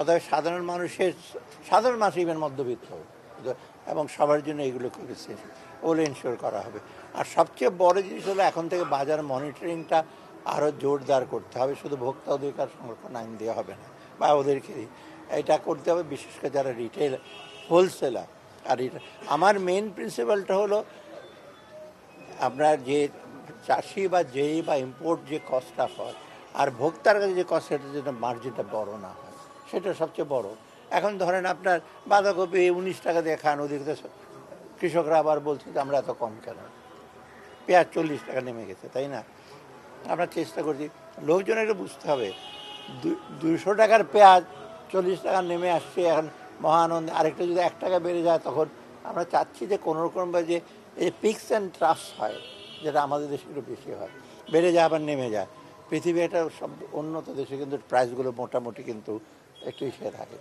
অতএব সাধারণ মানুষ ইভেন মধ্যবিত্ত এবং সবার জন্য এগুলো করেছে, ওগুলো ইনশিওর করা হবে। আর সবচেয়ে বড় জিনিস হলো এখন থেকে বাজার মনিটরিংটা আরও জোরদার করতে হবে। শুধু ভোক্তা অধিকার সংরক্ষণ আইন দেওয়া হবে না, বা ওদেরকে এটা করতে হবে, বিশেষ করে যারা রিটেল হোলসেলার। আর এটা আমার মেইন প্রিন্সিপালটা হলো আপনার যে চাষি বা যেই বা ইম্পোর্ট যে কস্টটা হয় আর ভোক্তার কাছে যে কস্ট, সেটার জন্য মার্জিনটা বড় না হয়, সেটা সবচেয়ে বড়। এখন ধরেন আপনার বাঁধাকপি 19 টাকা দিয়ে খান, ওদিকে কৃষকরা আবার বলছে যে আমরা এত কম কেন। পেঁয়াজ 40 টাকা নেমে গেছে, তাই না? আমরা চেষ্টা করছি, লোকজনের একটু বুঝতে হবে 200 টাকার পেঁয়াজ 40 টাকা নেমে আসছে এখন মহানন্দ। আরেকটা যদি 1 টাকা বেড়ে যায়, তখন আমরা চাচ্ছি যে কোনোরকমভাবে যে এই পিকস অ্যান্ড ট্রাফস হয়, যেটা আমাদের দেশে একটু বেশি হয়, বেড়ে যায় আবার নেমে যায়। পৃথিবী একটা সব উন্নত দেশে কিন্তু প্রাইসগুলো মোটামুটি কিন্তু একটু ইসে থাকে।